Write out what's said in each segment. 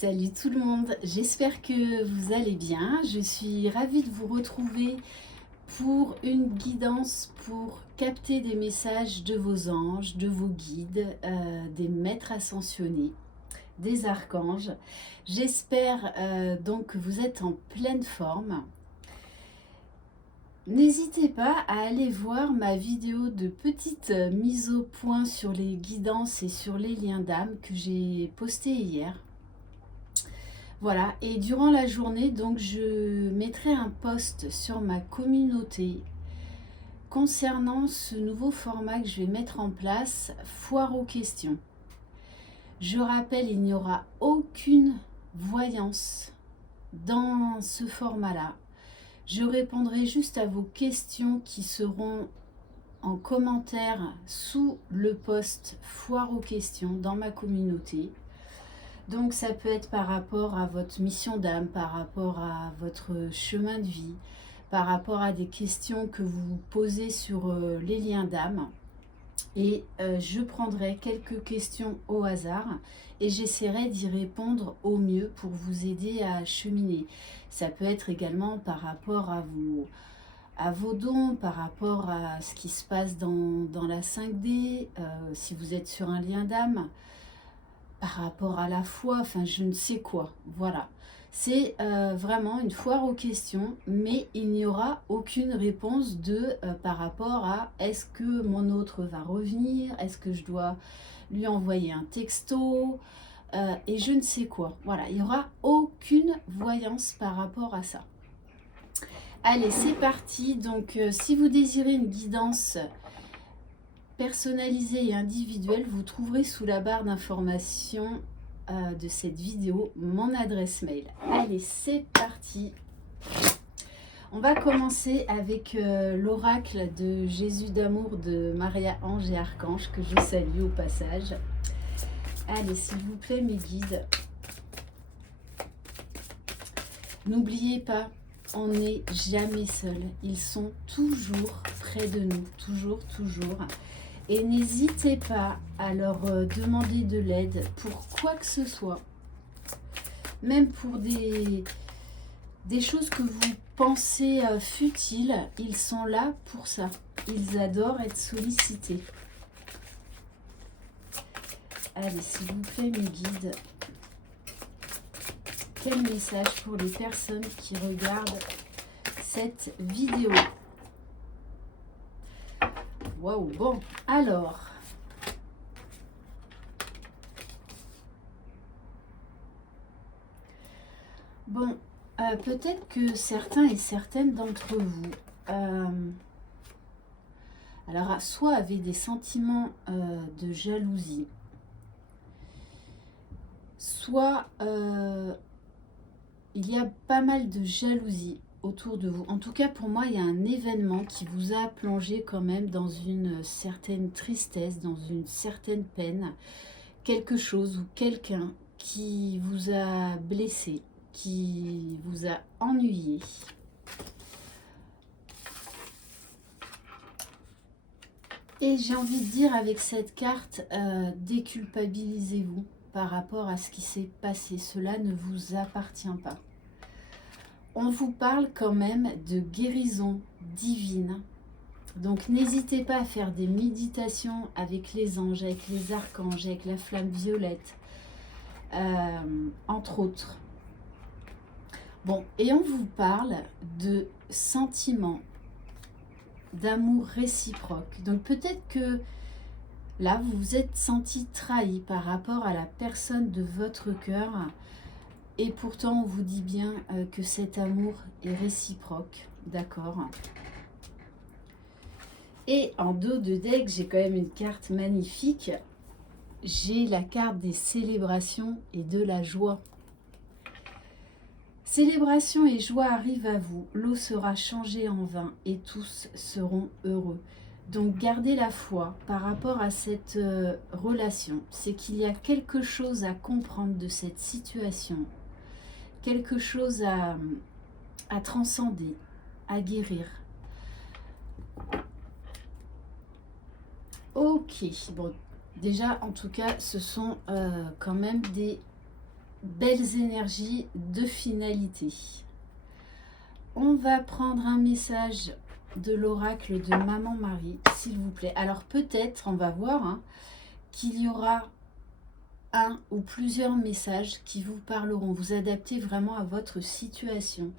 Salut tout le monde, j'espère que vous allez bien. Je suis ravie de vous retrouver pour une guidance pour capter des messages de vos anges, de vos guides, des maîtres ascensionnés, des archanges. J'espère donc que vous êtes en pleine forme. N'hésitez pas à aller voir ma vidéo de petite mise au point sur les guidances et sur les liens d'âme que j'ai postée hier. Voilà, et durant la journée, donc je mettrai un post sur ma communauté concernant ce nouveau format que je vais mettre en place, foire aux questions. Je rappelle, il n'y aura aucune voyance dans ce format-là. Je répondrai juste à vos questions qui seront en commentaire sous le post foire aux questions dans ma communauté. Donc ça peut être par rapport à votre mission d'âme, par rapport à votre chemin de vie, par rapport à des questions que vous vous posez sur les liens d'âme. Et je prendrai quelques questions au hasard et j'essaierai d'y répondre au mieux pour vous aider à cheminer. Ça peut être également par rapport à vos dons, par rapport à ce qui se passe dans la 5D, si vous êtes sur un lien d'âme, par rapport à la foi, enfin je ne sais quoi. Voilà, c'est vraiment une foire aux questions, mais il n'y aura aucune réponse par rapport à est-ce que mon autre va revenir, est-ce que je dois lui envoyer un texto, et je ne sais quoi. Voilà, il n'y aura aucune voyance par rapport à ça. Allez, c'est parti. Donc si vous désirez une guidance personnalisé et individuel, vous trouverez sous la barre d'information de cette vidéo mon adresse mail. Allez, c'est parti. On va commencer avec l'oracle de Jésus d'amour de Maria Ange et Archange, que je salue au passage. Allez, s'il vous plaît, mes guides. N'oubliez pas, on n'est jamais seul. Ils sont toujours près de nous, toujours, toujours. Et n'hésitez pas à leur demander de l'aide pour quoi que ce soit. Même pour des choses que vous pensez futiles, ils sont là pour ça. Ils adorent être sollicités. Allez, s'il vous plaît, mes guides. Quel message pour les personnes qui regardent cette vidéo? Waouh, bon, alors. Bon, peut-être que certains et certaines d'entre vous, alors soit avaient des sentiments de jalousie, soit il y a pas mal de jalousie autour de vous. En tout cas, pour moi, il y a un événement qui vous a plongé quand même dans une certaine tristesse, dans une certaine peine, quelque chose ou quelqu'un qui vous a blessé, qui vous a ennuyé. Et j'ai envie de dire avec cette carte, déculpabilisez-vous par rapport à ce qui s'est passé. Cela ne vous appartient pas. On vous parle quand même de guérison divine. Donc n'hésitez pas à faire des méditations avec les anges, avec les archanges, avec la flamme violette, entre autres. Bon, et on vous parle de sentiments, d'amour réciproque. Donc peut-être que là, vous vous êtes senti trahi par rapport à la personne de votre cœur. Et pourtant, on vous dit bien que cet amour est réciproque, d'accord? Et en dos de deck, j'ai quand même une carte magnifique. J'ai la carte des célébrations et de la joie. Célébration et joie arrivent à vous. L'eau sera changée en vin et tous seront heureux. Donc gardez la foi par rapport à cette relation. C'est qu'il y a quelque chose à comprendre de cette situation. Quelque chose à transcender, à guérir. Ok, bon, déjà en tout cas ce sont quand même des belles énergies de finalité. On va prendre un message de l'oracle de Maman Marie, s'il vous plaît. Alors peut-être, on va voir, hein, qu'il y aura un ou plusieurs messages qui vous parleront. Vous adaptez vraiment à votre situation.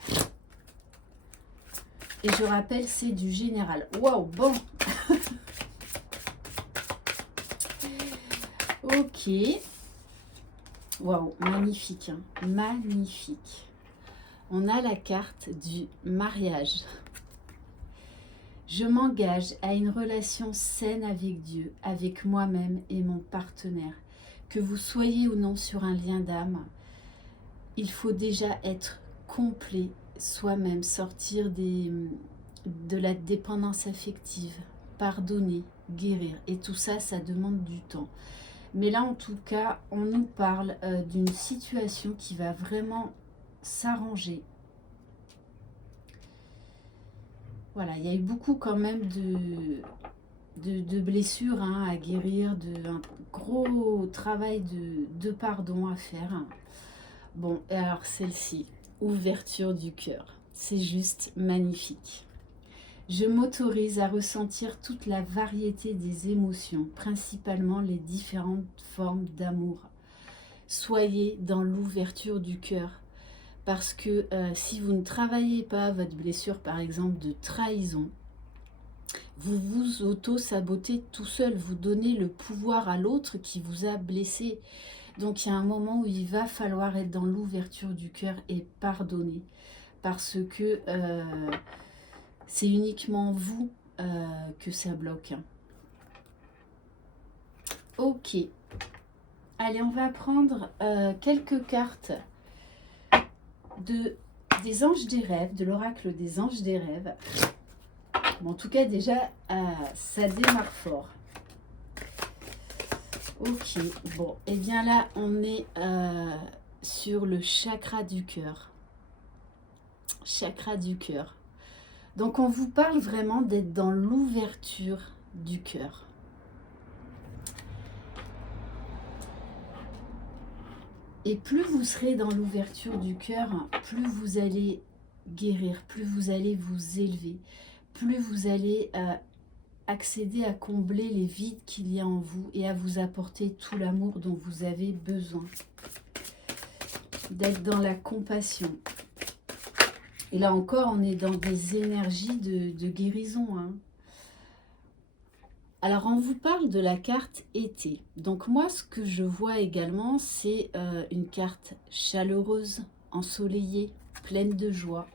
Et je rappelle, c'est du général. Waouh, bon. Ok. Waouh, magnifique, hein, magnifique. On a la carte du mariage. Je m'engage à une relation saine avec Dieu, avec moi-même et mon partenaire. Que vous soyez ou non sur un lien d'âme, il faut déjà être complet soi-même, sortir de la dépendance affective, pardonner, guérir. Et tout ça, ça demande du temps. Mais là, en tout cas, on nous parle d'une situation qui va vraiment s'arranger. Voilà, il y a eu beaucoup quand même de blessures, hein, à guérir, un gros travail de pardon à faire. Bon, et alors celle-ci, ouverture du cœur. C'est juste magnifique. Je m'autorise à ressentir toute la variété des émotions, principalement les différentes formes d'amour. Soyez dans l'ouverture du cœur. Parce que si vous ne travaillez pas votre blessure, par exemple, de trahison, vous vous auto-sabotez tout seul. Vous donnez le pouvoir à l'autre qui vous a blessé. Donc il y a un moment où il va falloir être dans l'ouverture du cœur et pardonner. Parce que c'est uniquement vous que ça bloque. Ok. Allez, on va prendre quelques cartes des anges des rêves, de l'oracle des anges des rêves. Bon, en tout cas, déjà, ça démarre fort. Ok, bon, et bien là, on est sur le chakra du cœur. Chakra du cœur. Donc, on vous parle vraiment d'être dans l'ouverture du cœur. Et plus vous serez dans l'ouverture du cœur, plus vous allez guérir, plus vous allez vous élever, plus vous allez accéder à combler les vides qu'il y a en vous et à vous apporter tout l'amour dont vous avez besoin. D'être dans la compassion. Et là encore, on est dans des énergies de guérison, hein. Alors, on vous parle de la carte été. Donc moi, ce que je vois également, c'est une carte chaleureuse, ensoleillée, pleine de joie.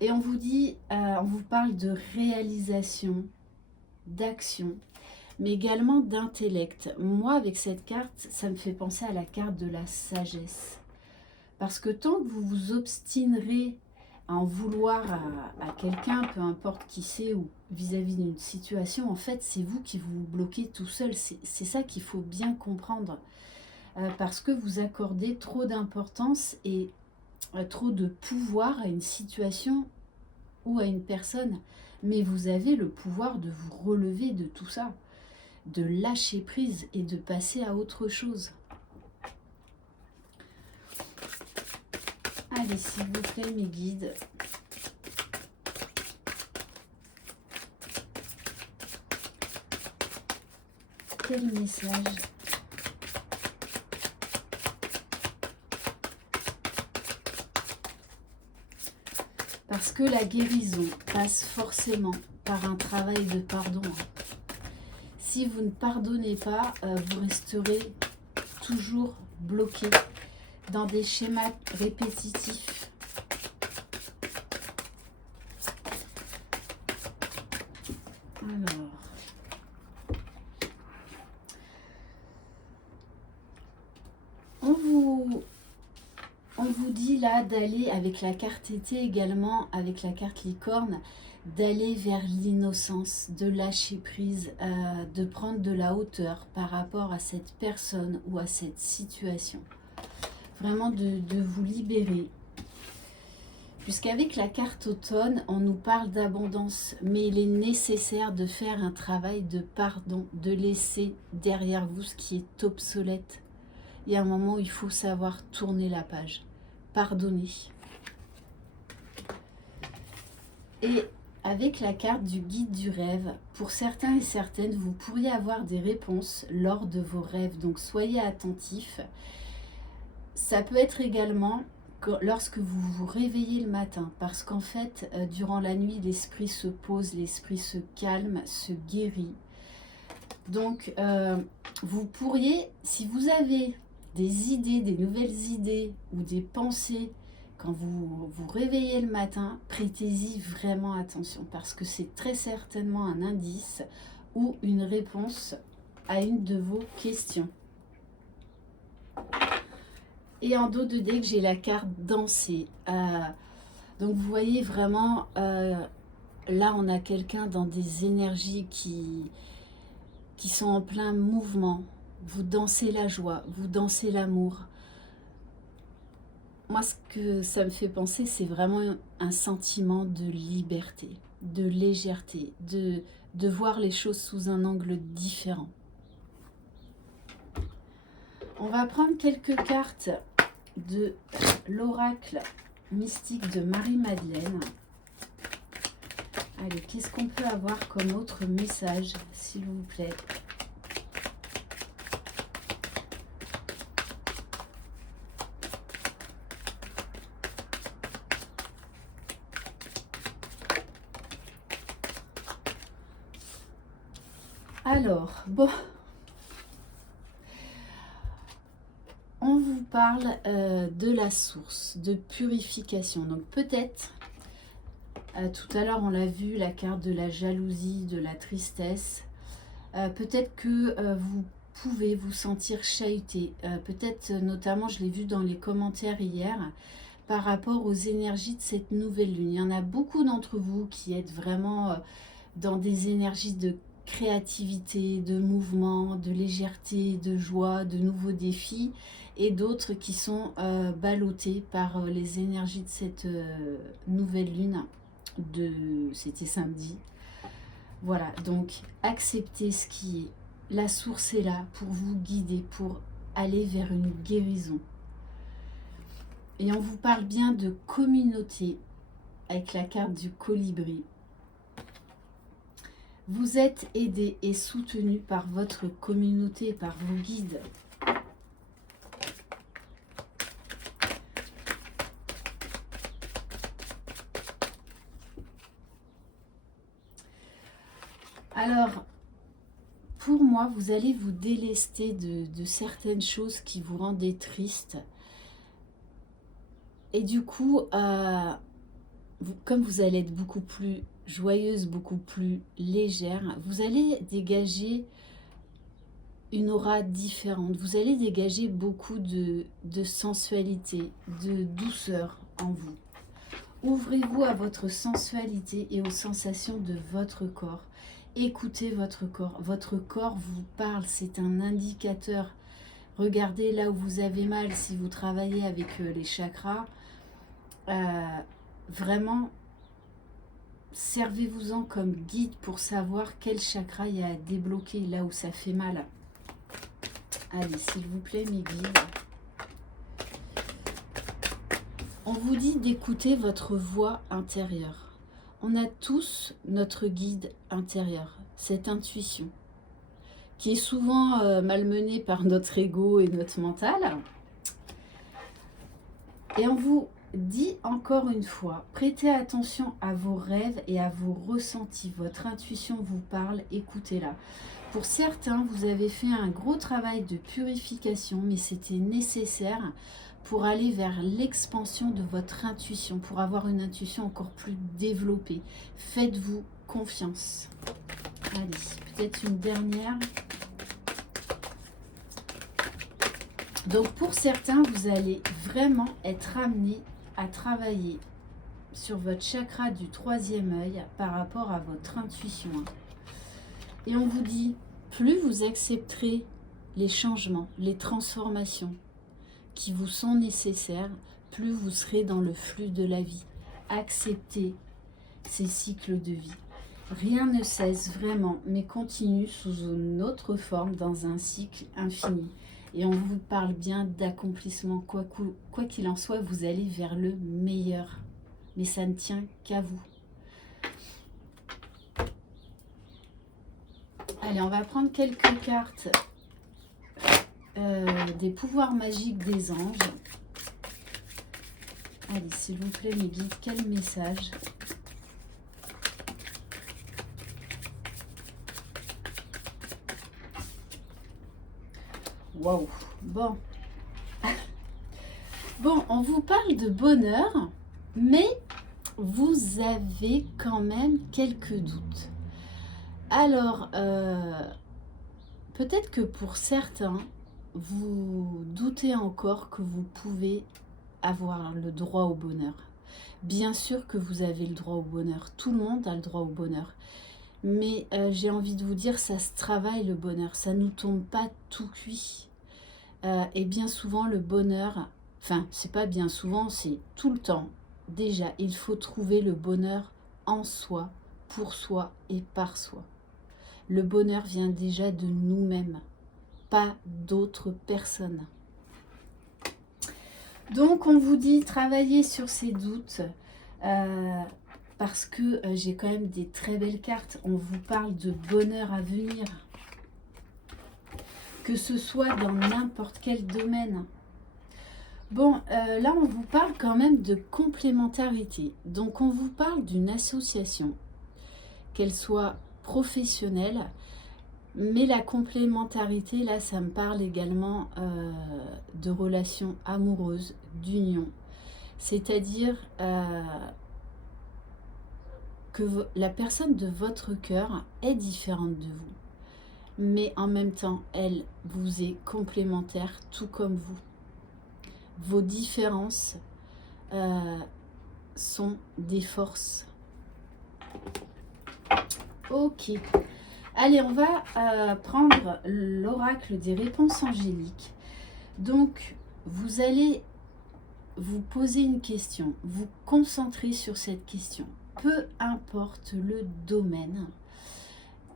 Et on vous dit, on vous parle de réalisation, d'action, mais également d'intellect. Moi, avec cette carte, ça me fait penser à la carte de la sagesse. Parce que tant que vous vous obstinerez à en vouloir à quelqu'un, peu importe qui c'est, ou vis-à-vis d'une situation, en fait, c'est vous qui vous bloquez tout seul. C'est ça qu'il faut bien comprendre. Parce que vous accordez trop d'importance et trop de pouvoir à une situation ou à une personne. Mais vous avez le pouvoir de vous relever de tout ça, de lâcher prise et de passer à autre chose. Allez, s'il vous plaît, mes guides. Quel message? Parce que la guérison passe forcément par un travail de pardon. Si vous ne pardonnez pas, vous resterez toujours bloqué dans des schémas répétitifs. Alors, on vous dit là d'aller avec la carte été également, avec la carte licorne, d'aller vers l'innocence, de lâcher prise, de prendre de la hauteur par rapport à cette personne ou à cette situation. Vraiment de vous libérer. Puisqu'avec la carte automne, on nous parle d'abondance, mais il est nécessaire de faire un travail de pardon, de laisser derrière vous ce qui est obsolète. Il y a un moment où il faut savoir tourner la page, pardonner. Et avec la carte du guide du rêve, pour certains et certaines, vous pourriez avoir des réponses lors de vos rêves. Donc soyez attentifs. Ça peut être également lorsque vous vous réveillez le matin, parce qu'en fait, durant la nuit, l'esprit se pose, l'esprit se calme, se guérit. Donc, vous pourriez, si vous avez des idées, des nouvelles idées ou des pensées, quand vous vous réveillez le matin, prêtez-y vraiment attention, parce que c'est très certainement un indice ou une réponse à une de vos questions. Et en dos de deck, j'ai la carte danser. Donc vous voyez vraiment, là on a quelqu'un dans des énergies qui sont en plein mouvement. Vous dansez la joie, vous dansez l'amour. Moi, ce que ça me fait penser, c'est vraiment un sentiment de liberté, de légèreté, de voir les choses sous un angle différent. On va prendre quelques cartes de l'oracle mystique de Marie-Madeleine. Allez, qu'est-ce qu'on peut avoir comme autre message, s'il vous plaît? Alors, bon, on vous parle de la source, de purification. Donc peut-être, tout à l'heure on l'a vu, la carte de la jalousie, de la tristesse. Peut-être que vous pouvez vous sentir chahuté. Peut-être notamment, je l'ai vu dans les commentaires hier, par rapport aux énergies de cette nouvelle lune. Il y en a beaucoup d'entre vous qui êtes vraiment dans des énergies de créativité, de mouvement, de légèreté, de joie, de nouveaux défis, et d'autres qui sont ballottés par les énergies de cette nouvelle lune. C'était samedi. Voilà, donc acceptez ce qui est. La source est là pour vous guider, pour aller vers une guérison. Et on vous parle bien de communauté avec la carte du colibri. Vous êtes aidé et soutenu par votre communauté, par vos guides. Alors, pour moi, vous allez vous délester de certaines choses qui vous rendaient triste. Et du coup, comme vous allez être beaucoup plus joyeuse, beaucoup plus légère, vous allez dégager une aura différente. Vous allez dégager beaucoup de sensualité, de douceur en vous. Ouvrez-vous à votre sensualité et aux sensations de votre corps. Écoutez votre corps. Votre corps vous parle, c'est un indicateur. Regardez là où vous avez mal, si vous travaillez avec les chakras. Vraiment, servez-vous-en comme guide pour savoir quel chakra il y a à débloquer là où ça fait mal. Allez, s'il vous plaît, mes guides. On vous dit d'écouter votre voix intérieure. On a tous notre guide intérieur, cette intuition, qui est souvent malmenée par notre ego et notre mental. Et on vous dit encore une fois, prêtez attention à vos rêves et à vos ressentis. Votre intuition vous parle, écoutez-la. Pour certains, vous avez fait un gros travail de purification, mais c'était nécessaire pour aller vers l'expansion de votre intuition, pour avoir une intuition encore plus développée. Faites-vous confiance. Allez, peut-être une dernière. Donc pour certains, vous allez vraiment être amené à travailler sur votre chakra du troisième œil par rapport à votre intuition. Et on vous dit, plus vous accepterez les changements, les transformations qui vous sont nécessaires, plus vous serez dans le flux de la vie. Acceptez ces cycles de vie. Rien ne cesse vraiment, mais continue sous une autre forme dans un cycle infini. Et on vous parle bien d'accomplissement. Quoi qu'il en soit, vous allez vers le meilleur. Mais ça ne tient qu'à vous. Allez, on va prendre quelques cartes des pouvoirs magiques des anges. Allez, s'il vous plaît, mes guides, quel message? Waouh, bon. Bon, on vous parle de bonheur, mais vous avez quand même quelques doutes. Alors, peut-être que pour certains, vous doutez encore que vous pouvez avoir le droit au bonheur. Bien sûr que vous avez le droit au bonheur. Tout le monde a le droit au bonheur. Mais j'ai envie de vous dire, ça se travaille le bonheur. Ça ne nous tombe pas tout cuit. Et bien souvent, le bonheur, enfin, c'est pas bien souvent, c'est tout le temps. Déjà, il faut trouver le bonheur en soi, pour soi et par soi. Le bonheur vient déjà de nous-mêmes, pas d'autres personnes. Donc, on vous dit, travaillez sur ces doutes, parce que j'ai quand même des très belles cartes. On vous parle de bonheur à venir, que ce soit dans n'importe quel domaine. Bon, là, on vous parle quand même de complémentarité. Donc, on vous parle d'une association, qu'elle soit professionnelle, mais la complémentarité, là, ça me parle également de relations amoureuses, d'union. C'est-à-dire que la personne de votre cœur est différente de vous, mais en même temps, elle vous est complémentaire, tout comme vous. Vos différences sont des forces. Ok. Allez, on va prendre l'oracle des réponses angéliques. Donc, vous allez vous poser une question, vous concentrer sur cette question, peu importe le domaine,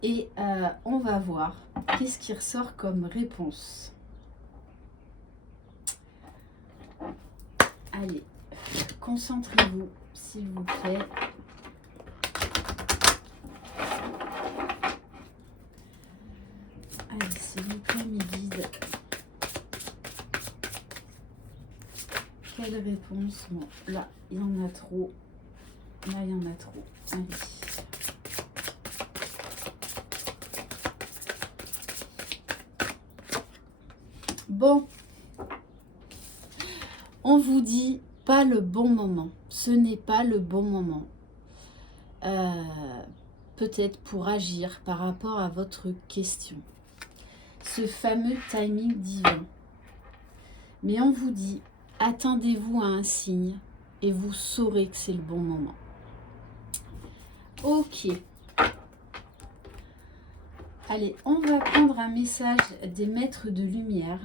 et on va voir qu'est-ce qui ressort comme réponse. Allez, concentrez-vous, s'il vous plaît. Allez, s'il vous plaît, mes guides. Quelle réponse? Bon, là, il y en a trop. Là, il y en a trop. Allez. Bon. On vous dit pas le bon moment. Ce n'est pas le bon moment. Peut-être pour agir par rapport à votre question. Ce fameux timing divin. Mais on vous dit, attendez-vous à un signe et vous saurez que c'est le bon moment. Ok. Allez, on va prendre un message des maîtres de lumière.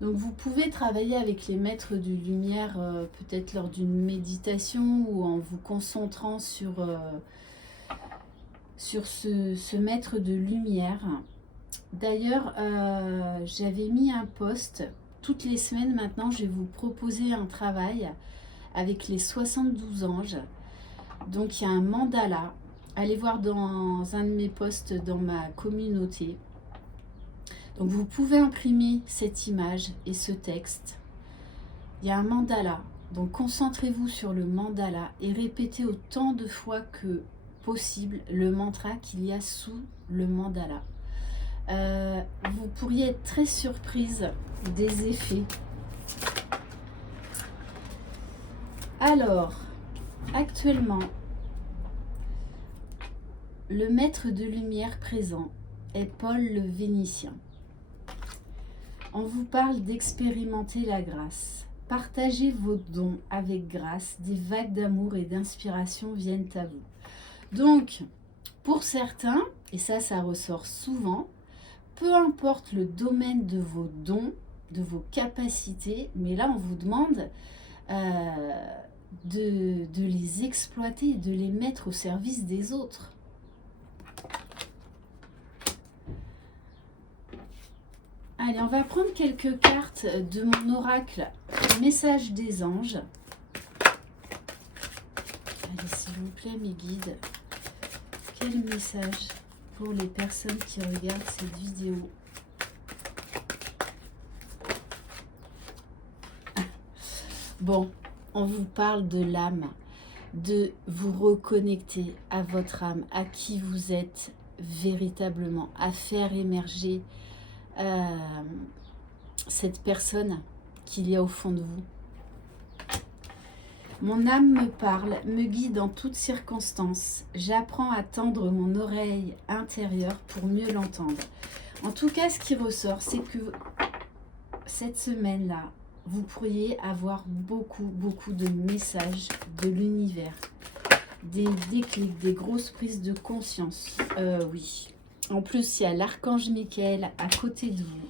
Donc vous pouvez travailler avec les maîtres de lumière peut-être lors d'une méditation ou en vous concentrant sur ce maître de lumière. D'ailleurs, j'avais mis un post. Toutes les semaines maintenant, je vais vous proposer un travail avec les 72 anges. Donc il y a un mandala. Allez voir dans un de mes posts dans ma communauté. Donc vous pouvez imprimer cette image et ce texte. Il y a un mandala. Donc concentrez-vous sur le mandala et répétez autant de fois que possible le mantra qu'il y a sous le mandala. Vous pourriez être très surprise des effets. Alors, actuellement, le maître de lumière présent est Paul le Vénitien. On vous parle d'expérimenter la grâce. Partagez vos dons avec grâce. Des vagues d'amour et d'inspiration viennent à vous. Donc, pour certains, et ça ressort souvent, peu importe le domaine de vos dons, de vos capacités, mais là on vous demande de les exploiter, de les mettre au service des autres. Allez, on va prendre quelques cartes de mon oracle Message des anges. Allez, s'il vous plaît, mes guides. Quel message pour les personnes qui regardent cette vidéo? Bon, on vous parle de l'âme, de vous reconnecter à votre âme, à qui vous êtes véritablement, à faire émerger cette personne qu'il y a au fond de vous. Mon âme me parle, me guide en toutes circonstances. J'apprends à tendre mon oreille intérieure pour mieux l'entendre. En tout cas, ce qui ressort, c'est que cette semaine-là, vous pourriez avoir beaucoup de messages de l'univers. Des déclics, des grosses prises de conscience. Oui. En plus, il y a l'archange Michael à côté de vous.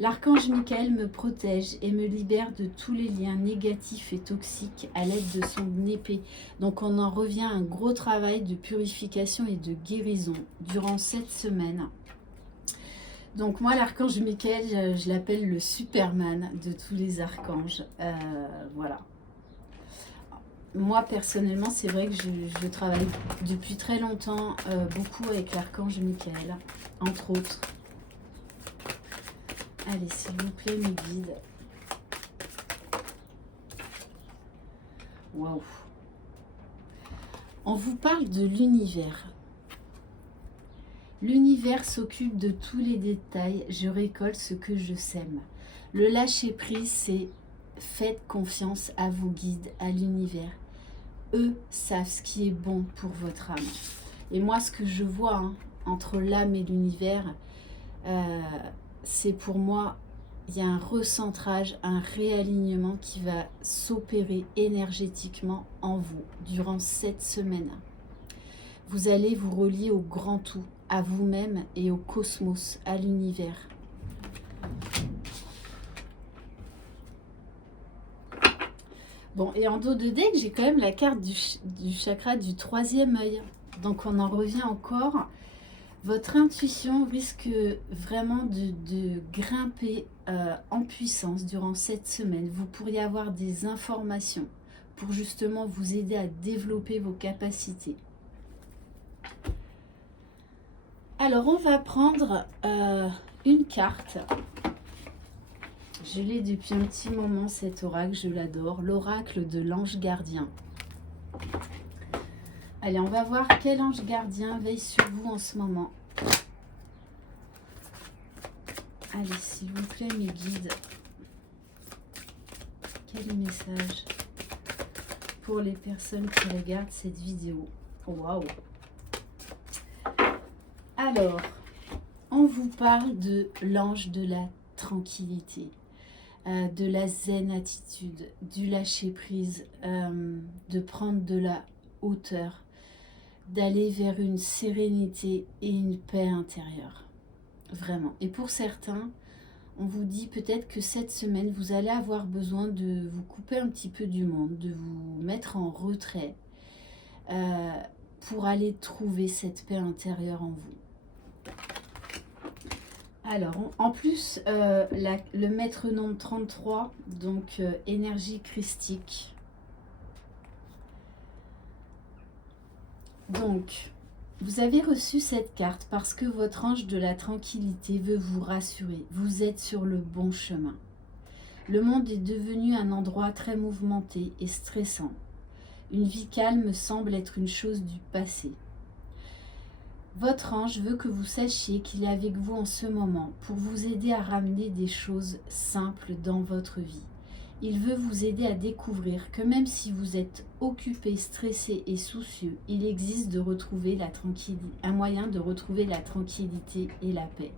L'archange Michael me protège et me libère de tous les liens négatifs et toxiques à l'aide de son épée. Donc on en revient à un gros travail de purification et de guérison durant cette semaine. Donc moi, l'archange Michael, je l'appelle le Superman de tous les archanges. Voilà. Moi, personnellement, c'est vrai que je travaille depuis très longtemps beaucoup avec l'archange Michael, entre autres. Allez, s'il vous plaît, mes guides. Waouh. On vous parle de l'univers. L'univers s'occupe de tous les détails. Je récolte ce que je sème. Le lâcher-prise, c'est faites confiance à vos guides, à l'univers. Eux savent ce qui est bon pour votre âme. Et moi, ce que je vois entre l'âme et l'univers, c'est pour moi, il y a un recentrage, un réalignement qui va s'opérer énergétiquement en vous durant cette semaine. Vous allez vous relier au grand tout, à vous-même et au cosmos, à l'univers. Bon, et en dos de deck, j'ai quand même la carte du chakra du troisième œil. Donc on en revient encore. Votre intuition risque vraiment de grimper en puissance durant cette semaine. Vous pourriez avoir des informations pour justement vous aider à développer vos capacités. Alors, on va prendre une carte. Je l'ai depuis un petit moment, cet oracle, je l'adore. L'oracle de l'ange gardien. Allez, on va voir quel ange gardien veille sur vous en ce moment. Allez, s'il vous plaît, mes guides. Quel message pour les personnes qui regardent cette vidéo. Waouh! Alors, on vous parle de l'ange de la tranquillité, de la zen attitude, du lâcher prise, de prendre de la hauteur, d'aller vers une sérénité et une paix intérieure. Vraiment. Et pour certains, on vous dit peut-être que cette semaine, vous allez avoir besoin de vous couper un petit peu du monde, de vous mettre en retrait pour aller trouver cette paix intérieure en vous. Alors, en plus, le maître nombre 33, donc énergie christique. Donc, vous avez reçu cette carte parce que votre ange de la tranquillité veut vous rassurer. Vous êtes sur le bon chemin. Le monde est devenu un endroit très mouvementé et stressant. Une vie calme semble être une chose du passé. Votre ange veut que vous sachiez qu'il est avec vous en ce moment pour vous aider à ramener des choses simples dans votre vie. Il veut vous aider à découvrir que même si vous êtes occupé, stressé et soucieux, il existe un moyen de retrouver la tranquillité et la paix.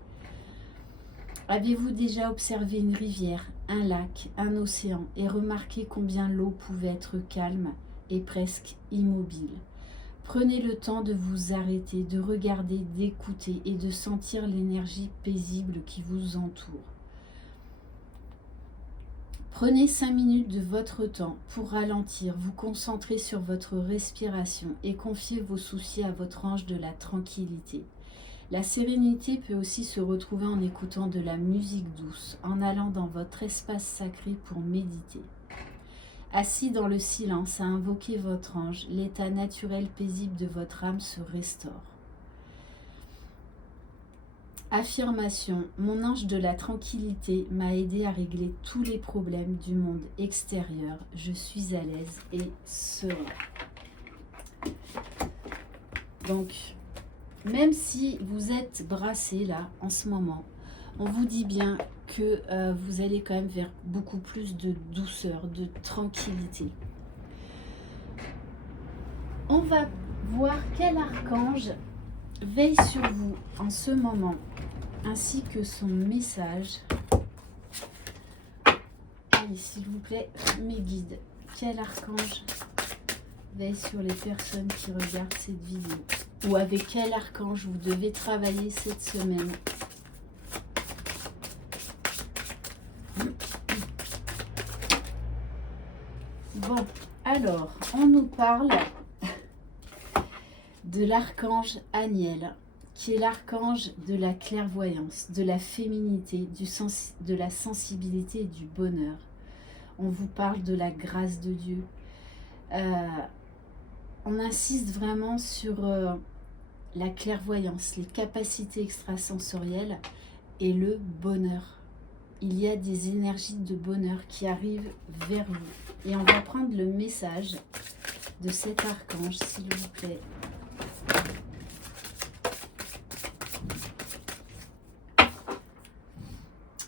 Avez-vous déjà observé une rivière, un lac, un océan et remarqué combien l'eau pouvait être calme et presque immobile? Prenez le temps de vous arrêter, de regarder, d'écouter et de sentir l'énergie paisible qui vous entoure. Prenez 5 minutes de votre temps pour ralentir, vous concentrer sur votre respiration et confier vos soucis à votre ange de la tranquillité. La sérénité peut aussi se retrouver en écoutant de la musique douce, en allant dans votre espace sacré pour méditer. Assis dans le silence à invoquer votre ange, l'état naturel paisible de votre âme se restaure. Affirmation, mon ange de la tranquillité m'a aidé à régler tous les problèmes du monde extérieur. Je suis à l'aise et serein. Donc, même si vous êtes brassé là en ce moment, on vous dit bien que vous allez quand même vers beaucoup plus de douceur, de tranquillité. On va voir quel archange veille sur vous en ce moment, ainsi que son message. Allez, s'il vous plaît, mes guides, quel archange veille sur les personnes qui regardent cette vidéo, ou avec quel archange vous devez travailler cette semaine. Bon, alors, on nous parle de l'archange Aniel, qui est l'archange de la clairvoyance, de la féminité, de la sensibilité et du bonheur. On vous parle de la grâce de Dieu. On insiste vraiment sur la clairvoyance, les capacités extrasensorielles et le bonheur. Il y a des énergies de bonheur qui arrivent vers vous. Et on va prendre le message de cet archange, s'il vous plaît.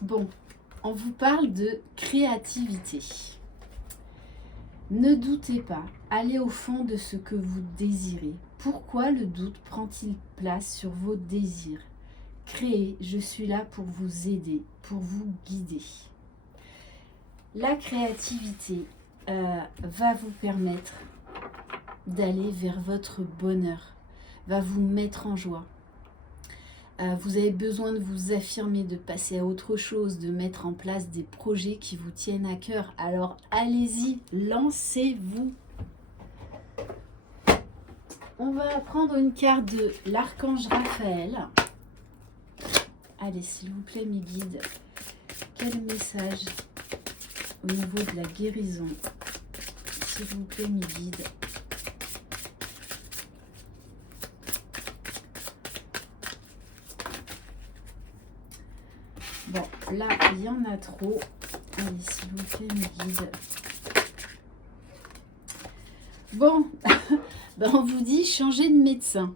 Bon, on vous parle de créativité. Ne doutez pas, allez au fond de ce que vous désirez. Pourquoi le doute prend-il place sur vos désirs? Créez, je suis là pour vous aider, pour vous guider. La créativité va vous permettre d'aller vers votre bonheur, va vous mettre en joie. Vous avez besoin de vous affirmer, de passer à autre chose, de mettre en place des projets qui vous tiennent à cœur. Alors allez-y, lancez-vous. On va prendre une carte de l'archange Raphaël. Allez, s'il vous plaît, mes guides, quel message au niveau de la guérison? S'il vous plaît, mes guides. Bon, là, il y en a trop. Allez, s'il vous plaît, mes guides. Bon, ben on vous dit changer de médecin.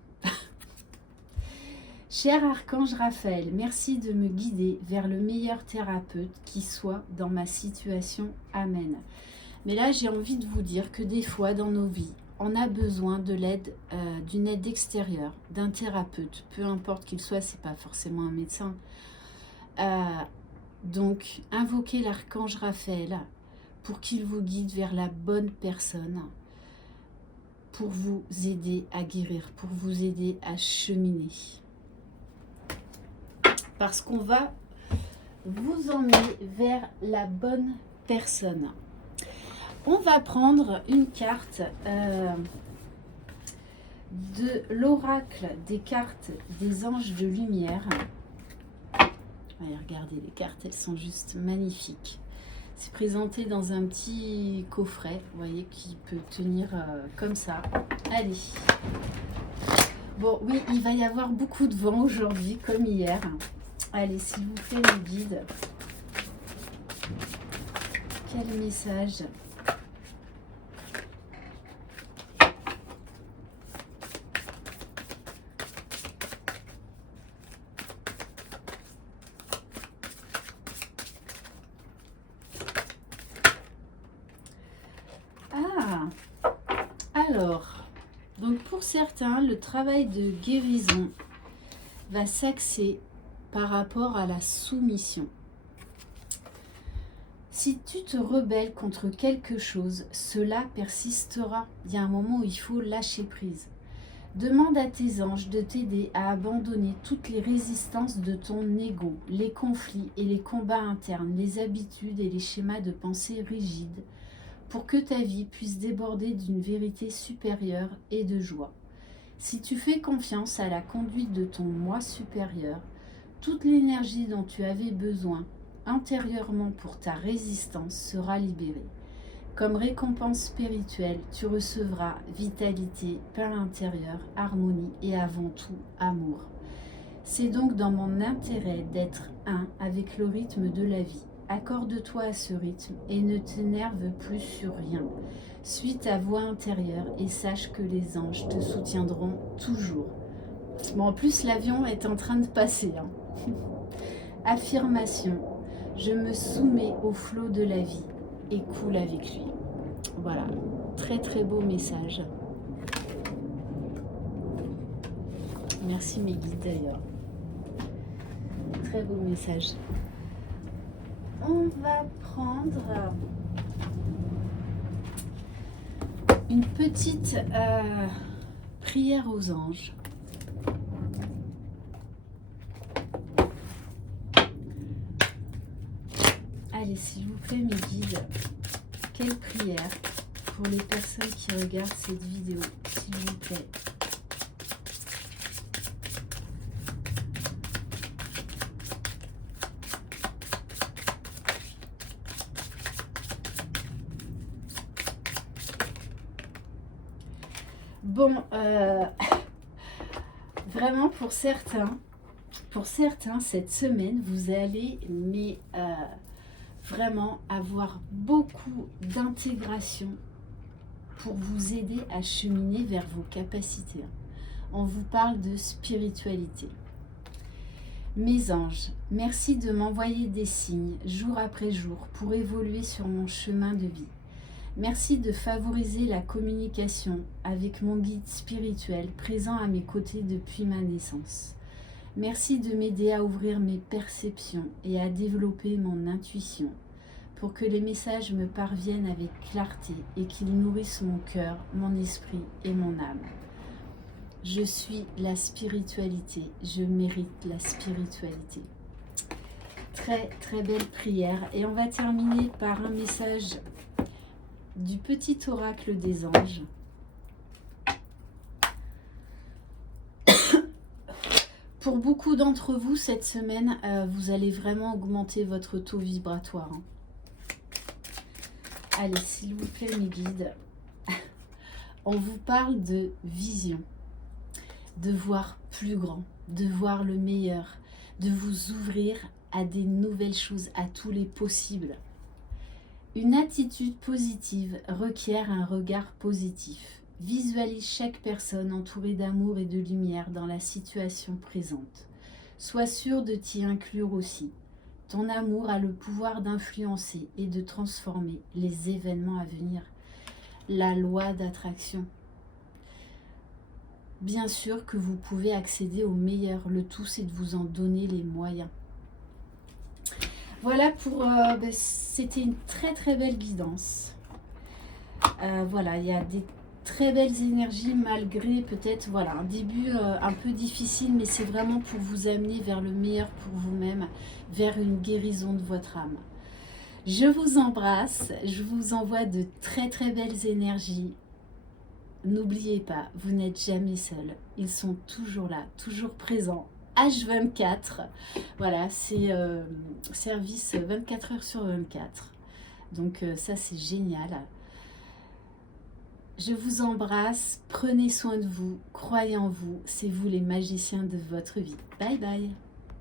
Cher archange Raphaël, merci de me guider vers le meilleur thérapeute qui soit dans ma situation. Amen. Mais là, j'ai envie de vous dire que des fois, dans nos vies, on a besoin de l'aide, d'une aide extérieure, d'un thérapeute, peu importe qu'il soit, c'est pas forcément un médecin. Donc, invoquez l'archange Raphaël pour qu'il vous guide vers la bonne personne, pour vous aider à guérir, pour vous aider à cheminer. Parce qu'on va vous emmener vers la bonne personne. On va prendre une carte de l'oracle des cartes des anges de lumière. Allez, regardez, les cartes, elles sont juste magnifiques. C'est présenté dans un petit coffret, vous voyez, qui peut tenir comme ça. Allez. Bon, oui, il va y avoir beaucoup de vent aujourd'hui, comme hier. Allez, s'il vous plaît, mes guides. Quel message? Ah, alors, donc pour certains, le travail de guérison va s'axer par rapport à la soumission. Si tu te rebelles contre quelque chose, cela persistera. Il y a un moment où il faut lâcher prise. Demande à tes anges de t'aider à abandonner toutes les résistances de ton ego, les conflits et les combats internes, les habitudes et les schémas de pensée rigides, pour que ta vie puisse déborder d'une vérité supérieure et de joie. Si tu fais confiance à la conduite de ton moi supérieur, toute l'énergie dont tu avais besoin intérieurement pour ta résistance sera libérée. Comme récompense spirituelle, tu recevras vitalité, paix à l'intérieur, harmonie et avant tout amour. C'est donc dans mon intérêt d'être un avec le rythme de la vie. Accorde-toi à ce rythme et ne t'énerve plus sur rien. Suis ta voix intérieure et sache que les anges te soutiendront toujours. Bon, en plus, l'avion est en train de passer. Affirmation. Je me soumets au flot de la vie et coule avec lui. Voilà, très très beau message. Merci mes guides d'ailleurs. Très beau message. On va prendre une petite prière aux anges. Allez, s'il vous plaît, mes guides, quelle prière pour les personnes qui regardent cette vidéo, s'il vous plaît. Bon, vraiment pour certains, cette semaine, vous allez vraiment avoir beaucoup d'intégration pour vous aider à cheminer vers vos capacités. On vous parle de spiritualité. Mes anges, merci de m'envoyer des signes jour après jour pour évoluer sur mon chemin de vie. Merci de favoriser la communication avec mon guide spirituel présent à mes côtés depuis ma naissance. Merci de m'aider à ouvrir mes perceptions et à développer mon intuition pour que les messages me parviennent avec clarté et qu'ils nourrissent mon cœur, mon esprit et mon âme. Je suis la spiritualité, je mérite la spiritualité. Très très belle prière et on va terminer par un message du petit oracle des anges. Pour beaucoup d'entre vous, cette semaine, vous allez vraiment augmenter votre taux vibratoire. Allez, s'il vous plaît, mes guides, on vous parle de vision, de voir plus grand, de voir le meilleur, de vous ouvrir à des nouvelles choses, à tous les possibles. Une attitude positive requiert un regard positif. Visualise chaque personne entourée d'amour et de lumière dans la situation présente. Sois sûr de t'y inclure aussi. Ton amour a le pouvoir d'influencer et de transformer les événements à venir. La loi d'attraction. Bien sûr que vous pouvez accéder au meilleur. Le tout, c'est de vous en donner les moyens. Voilà pour... c'était une très très belle guidance. Voilà, il y a des très belles énergies malgré peut-être un début un peu difficile, mais c'est vraiment pour vous amener vers le meilleur pour vous-même, vers une guérison de votre âme. Je vous embrasse, je vous envoie de très très belles énergies. N'oubliez pas, vous n'êtes jamais seul, ils sont toujours là, toujours présents. H24, voilà, c'est service 24 heures sur 24. Donc ça c'est génial. Je vous embrasse, prenez soin de vous, croyez en vous, c'est vous les magiciens de votre vie. Bye bye.